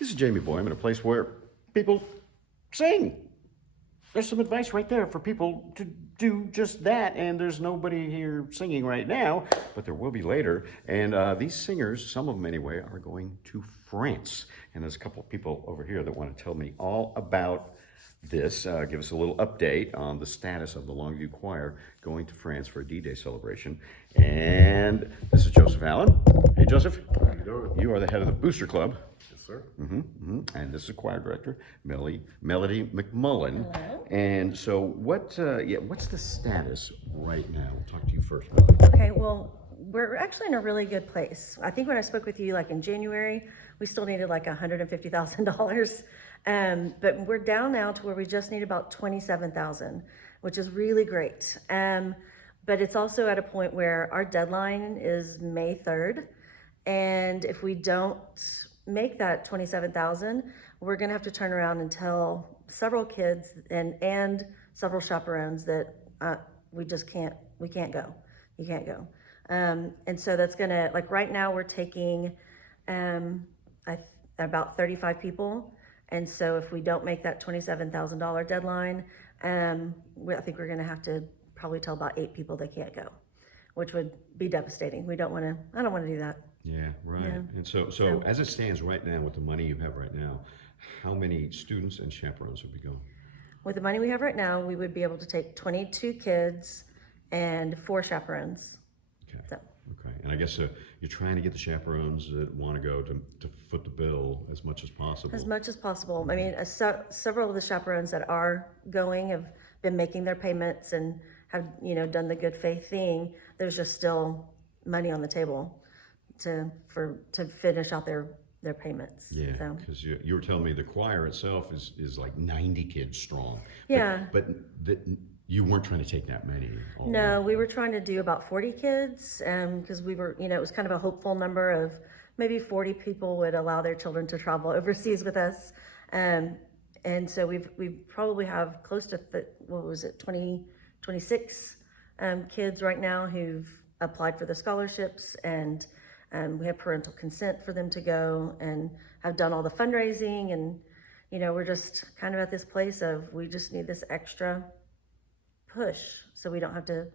This is Jamey Boyum in a place where people sing. There's some advice right there for people to do just that, and there's nobody here singing right now, but there will be later. And these singers, some of them anyway, are going to France. And there's a couple of people over here that want to tell me all about this, give us a little update on the status of the Longview Choir going to France for a D-Day celebration. And this is Joseph Allen. Hey, Joseph. How you doing? You are the head of the Booster Club. Yes, sir. And this is choir director, Melody McMullen. Hello. And so what's the status right now? I'll talk to you first, Melody. Okay, well, we're actually in a really good place. I think when I spoke with you like in January, we still needed like $150,000. But we're down now to where we just need about 27,000, which is really great. But it's also at a point where our deadline is May 3rd. And if we don't make that 27,000, we're gonna have to turn around and tell several kids and several chaperones that we can't go. You can't go. And so that's gonna, like right now we're taking about 35 people. And so if we don't make that $27,000 deadline, I think we're gonna have to probably tell about 8 people they can't go, which would be devastating. I don't wanna do that. Yeah, right. Yeah. And so as it stands right now, with the money you have right now, how many students and chaperones would be going? With the money we have right now, we would be able to take 22 kids and 4 chaperones. Okay. So. Okay. And I guess you're trying to get the chaperones that want to go to foot the bill as much as possible. As much as possible. I mean, several of the chaperones that are going have been making their payments and have, done the good faith thing. There's just still money on the table to finish out their payments. Yeah, So. because you were telling me the choir itself is like 90 kids strong. Yeah. But you weren't trying to take that many. No, we were trying to do about 40 kids, because we were, it was kind of a hopeful number of maybe 40 people would allow their children to travel overseas with us. And so we probably have close to, 26 kids right now who've applied for the scholarships, and we have parental consent for them to go, and have done all the fundraising. And, we're just kind of at this place of, we just need this extra push so we don't have to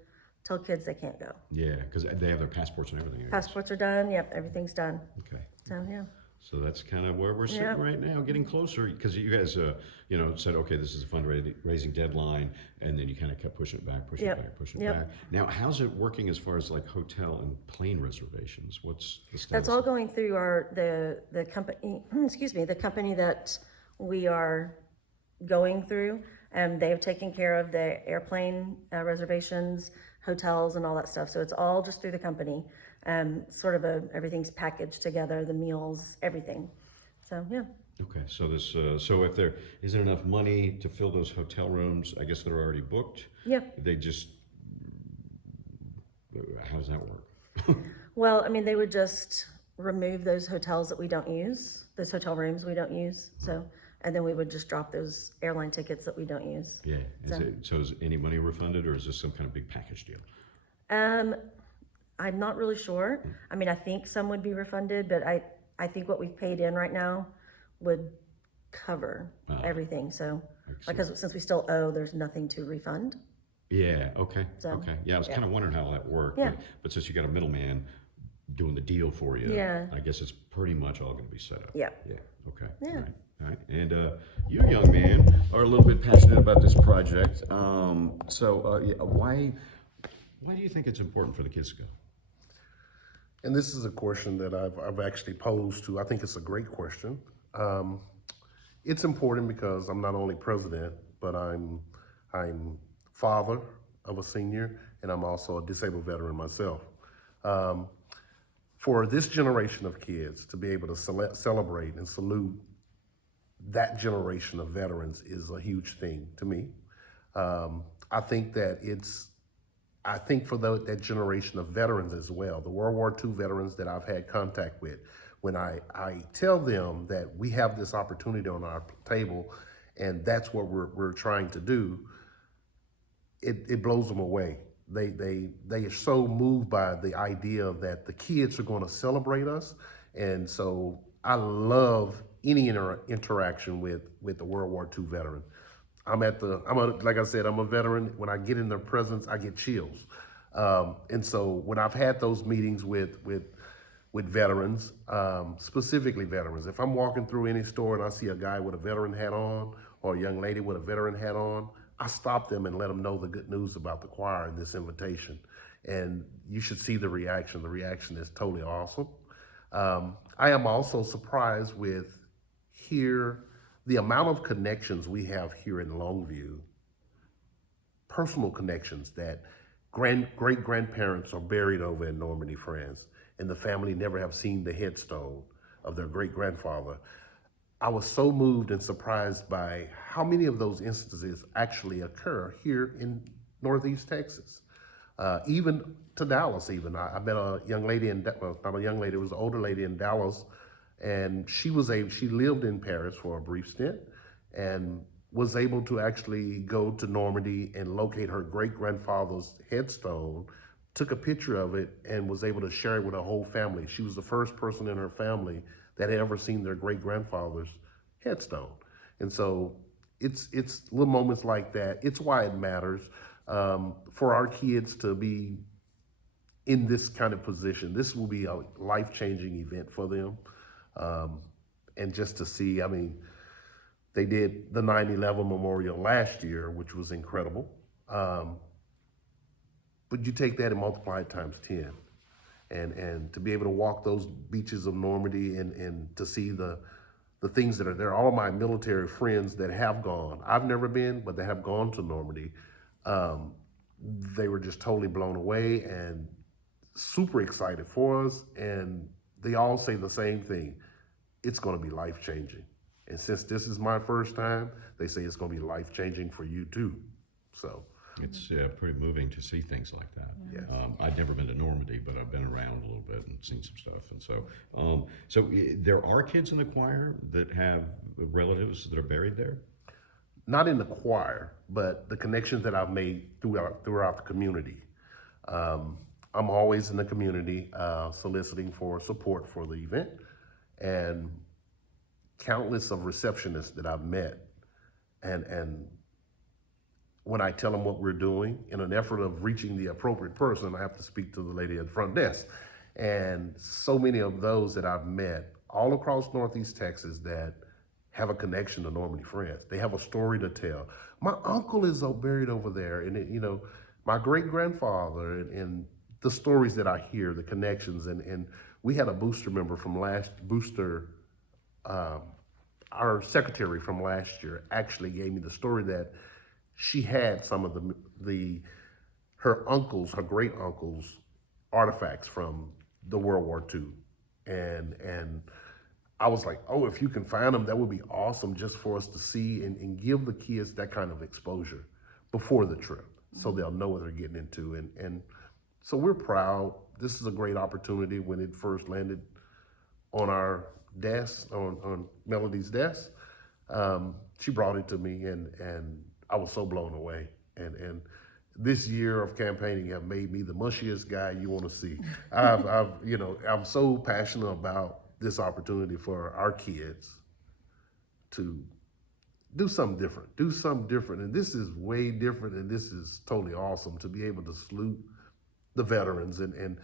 tell kids they can't go. Yeah, because they have their passports and everything. I guess. Passports are done. Yep, everything's done. Okay. So, yeah. So that's kind of where we're sitting Yeah. right now, getting closer, because you guys, said, okay, this is a fundraising deadline, and then you kind of kept pushing it back, pushing it back. Now, how's it working as far as like hotel and plane reservations? What's the status? That's all going through the company, the company that we are going through. And they have taken care of the airplane reservations, hotels, and all that stuff. So it's all just through the company. Everything's packaged together, the meals, everything. So, yeah. Okay, so if there isn't enough money to fill those hotel rooms, I guess they're already booked? Yeah. How does that work? Well, I mean, they would just remove those hotels that we don't use, those hotel rooms we don't use. So, and then we would just drop those airline tickets that we don't use. Yeah, is any money refunded, or is this some kind of big package deal? I'm not really sure. I mean, I think some would be refunded, but I think what we've paid in right now would cover everything. So, because since we still owe, there's nothing to refund. Yeah, okay, So, okay. Yeah, I was kind of wondering how that worked. Yeah. But since you got a middleman doing the deal for you, Yeah. I guess it's pretty much all going to be set up. Yeah. Yeah, okay. Yeah. All right. And you, young man, are a little bit passionate about this project. Why do you think it's important for the kids to go? And this is a question that I've actually posed to. I think it's a great question. It's important because I'm not only president, but I'm father of a senior, and I'm also a disabled veteran myself. For this generation of kids to be able to celebrate and salute that generation of veterans is a huge thing to me. I think for that generation of veterans as well, the World War II veterans that I've had contact with, when I tell them that we have this opportunity on our table and that's what we're trying to do, it blows them away. They are so moved by the idea that the kids are going to celebrate us. And so I love any interaction with the World War II veteran. Like I said, I'm a veteran. When I get in their presence, I get chills. And so when I've had those meetings with veterans, specifically veterans, if I'm walking through any store and I see a guy with a veteran hat on or a young lady with a veteran hat on, I stop them and let them know the good news about the choir and this invitation. And you should see the reaction. The reaction is totally awesome. I am also surprised with the amount of connections we have here in Longview, personal connections that great-grandparents are buried over in Normandy, France, and the family never have seen the headstone of their great-grandfather. I was so moved and surprised by how many of those instances actually occur here in Northeast Texas. Even to Dallas, even. I met a young lady not a young lady, it was an older lady in Dallas, and she lived in Paris for a brief stint and was able to actually go to Normandy and locate her great-grandfather's headstone, took a picture of it, and was able to share it with her whole family. She was the first person in her family that had ever seen their great-grandfather's headstone. And so it's little moments like that. It's why it matters for our kids to be in this kind of position. This will be a life-changing event for them. And just to see, I mean, they did the 9/11 memorial last year, which was incredible. But you take that and multiply it times 10. And to be able to walk those beaches of Normandy and to see the things that are there, all my military friends that have gone, I've never been, but they have gone to Normandy. They were just totally blown away and super excited for us. And they all say the same thing. It's going to be life-changing. And since this is my first time, they say it's going to be life-changing for you too. So it's pretty moving to see things like that. Yes. I'd never been to Normandy, but I've been around a little bit and seen some stuff. And so, there are kids in the choir that have relatives that are buried there? Not in the choir, but the connections that I've made throughout the community. I'm always in the community soliciting for support for the event, and countless of receptionists that I've met, and when I tell them what we're doing, in an effort of reaching the appropriate person, I have to speak to the lady at the front desk. And so many of those that I've met all across Northeast Texas that have a connection to Normandy, France. They have a story to tell. My uncle is buried over there, and my great-grandfather, and the stories that I hear, the connections, and we had a booster member from our secretary from last year actually gave me the story that she had some of her great uncles' artifacts from the World War II. And I was like, oh, if you can find them, that would be awesome just for us to see and give the kids that kind of exposure before the trip so they'll know what they're getting into. And so we're proud. This is a great opportunity. When it first landed on our desk, on Melody's desk, she brought it to me, and I was so blown away. And this year of campaigning have made me the mushiest guy you want to see. I'm so passionate about this opportunity for our kids to do something different. And this is way different, and this is totally awesome to be able to salute the veterans and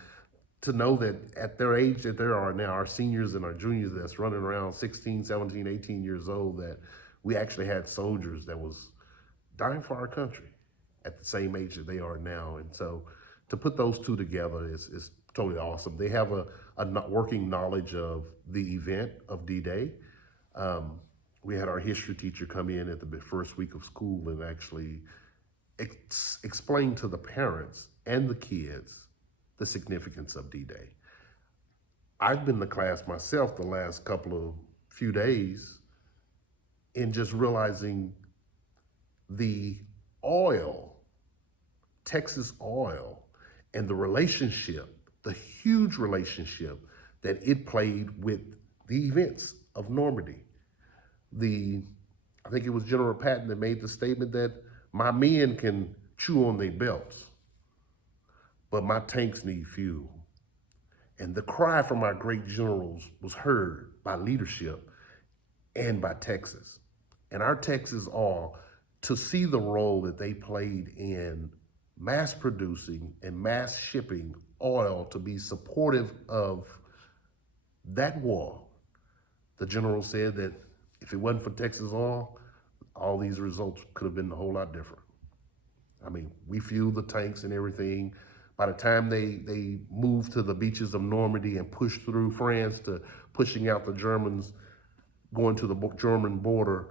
to know that at their age that they are now, our seniors and our juniors that's running around 16, 17, 18 years old, that we actually had soldiers that was dying for our country at the same age that they are now. And so to put those two together is totally awesome. They have a working knowledge of the event of D-Day. We had our history teacher come in at the first week of school and actually explain to the parents and the kids the significance of D-Day. I've been in the class myself the last few days in just realizing the oil, Texas oil, and the relationship, the huge relationship that it played with the events of Normandy. I think it was General Patton that made the statement that my men can chew on their belts, but my tanks need fuel. And the cry from our great generals was heard by leadership and by Texas. And our Texas All, to see the role that they played in mass producing and mass shipping oil to be supportive of that war, the general said that if it wasn't for Texas Oil, all these results could have been a whole lot different. I mean, we fueled the tanks and everything. By the time they moved to the beaches of Normandy and pushed through France to pushing out the Germans, going to the German border,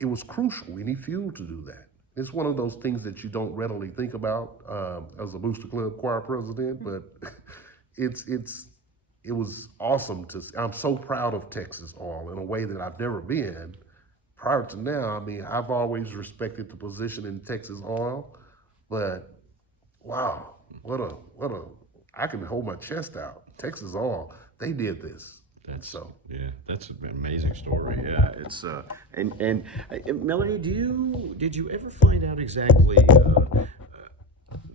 it was crucial. We need fuel to do that. It's one of those things that you don't readily think about as a Booster Club choir president, but it was awesome to see. I'm so proud of Texas Oil in a way that I've never been. Prior to now, I mean, I've always respected the position in Texas Oil, but wow, I can hold my chest out. Texas Oil, they did this. That's that's an amazing story. Yeah, it's And Melody, did you ever find out exactly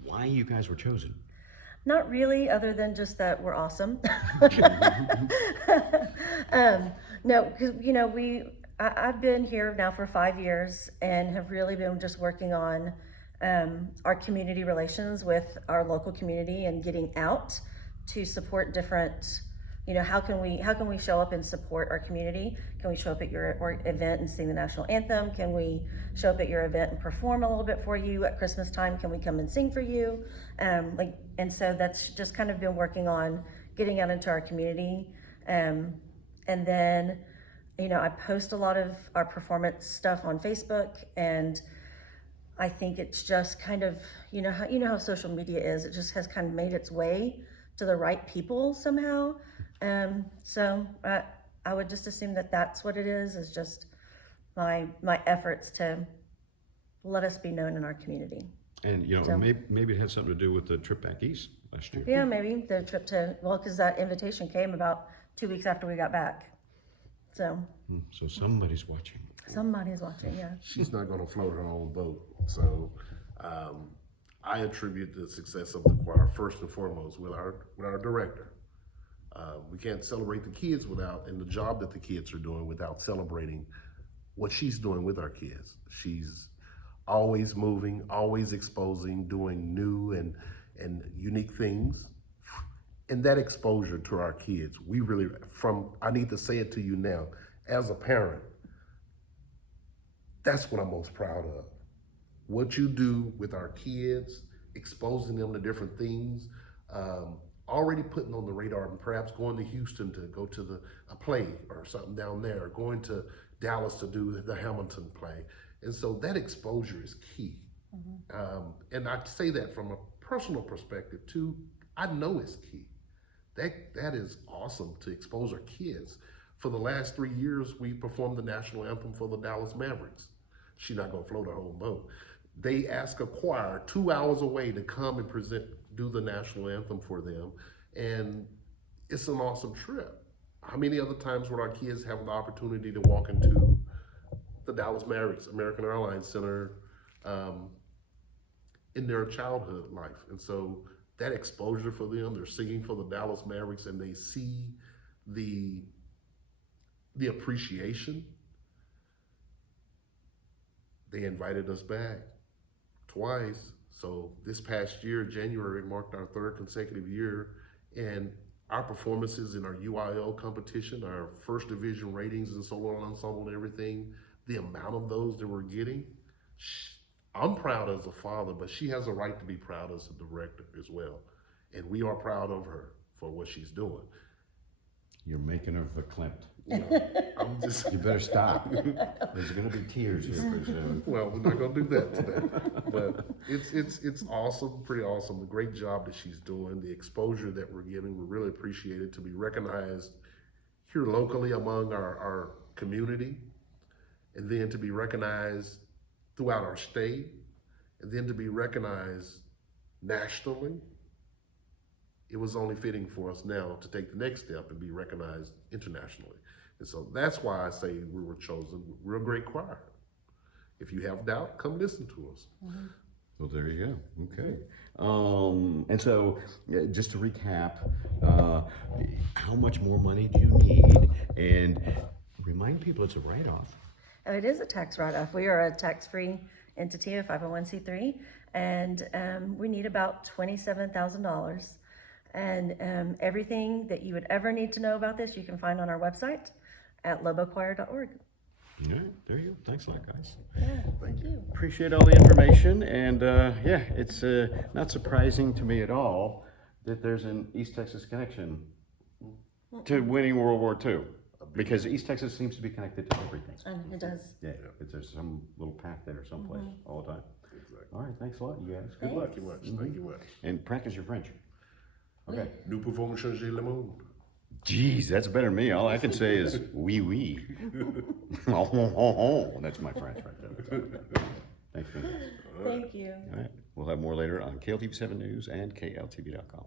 why you guys were chosen. Not really, other than just that we're awesome. No, because I've been here now for 5 years and have really been just working on our community relations with our local community and getting out to support different. How can we show up and support our community? Can we show up at your event and sing the national anthem? Can we show up at your event and perform a little bit for you at Christmas time? Can we come and sing for you? And so that's just kind of been working on getting out into our community. And then, I post a lot of our performance stuff on Facebook, and I think it's just kind of, how social media is. It just has kind of made its way to the right people somehow. So I would just assume that that's what it is just my efforts to let us be known in our community. And maybe it had something to do with the trip back east last year. Yeah, maybe the trip because that invitation came about 2 weeks after we got back. So Somebody's watching. Somebody's watching, yeah. She's not going to float her own boat. So I attribute the success of the choir first and foremost with our director. We can't celebrate the kids and the job that the kids are doing without celebrating what she's doing with our kids. She's always moving, always exposing, doing new and unique things. And that exposure to our kids, I need to say it to you now, as a parent, that's what I'm most proud of. What you do with our kids, exposing them to different things, already putting on the radar and perhaps going to Houston to go to a play or something down there, going to Dallas to do the Hamilton play. And so that exposure is key. Mm-hmm. And I say that from a personal perspective too, I know it's key. That is awesome to expose our kids. For the last 3 years, we performed the national anthem for the Dallas Mavericks. She's not gonna float her own boat. They ask a choir 2 hours away to come and do the national anthem for them. And it's an awesome trip. How many other times would our kids have the opportunity to walk into the Dallas Mavericks, American Airlines Center, in their childhood life? And so that exposure for them, they're singing for the Dallas Mavericks and they see the appreciation. They invited us back twice. So this past year, January, marked our 3rd consecutive year, and our performances in our UIL competition, our first division ratings and solo ensemble and everything, the amount of those that we're getting, I'm proud as a father, but she has a right to be proud as a director as well. And we are proud of her for what she's doing. You're making her verklempt. I'm just. You better stop. There's going to be tears here pretty soon. Well, we're not going to do that today. But it's awesome, pretty awesome. The great job that she's doing, the exposure that we're getting, we really appreciate it, to be recognized here locally among our community, and then to be recognized throughout our state, and then to be recognized nationally. It was only fitting for us now to take the next step and be recognized internationally. And so that's why I say we were chosen. We're a great choir. If you have doubt, come listen to us. Mm-hmm. Well, there you go. Okay. And so, just to recap, how much more money do you need? And remind people it's a write-off. It is a tax write-off. We are a tax-free entity, a 501c3, and we need about $27,000. And everything that you would ever need to know about this, you can find on our website at lobochoir.org. All right, there you go. Thanks a lot, guys. Yeah, thank you. Appreciate all the information, and yeah, it's not surprising to me at all that there's an East Texas connection to winning World War II, because East Texas seems to be connected to everything. And it does. Yeah, there's some little path there someplace all the time. Exactly. All right, thanks a lot, you guys. Good Thanks. luck. Thank you much. Thank you much. And practice your French. Okay. Nous pouvons changer le monde. Jeez, that's better than me. All I can say is oui, oui. That's my French right there. Thanks, man. Thank you. All right, we'll have more later on KLTV 7 News and KLTV.com.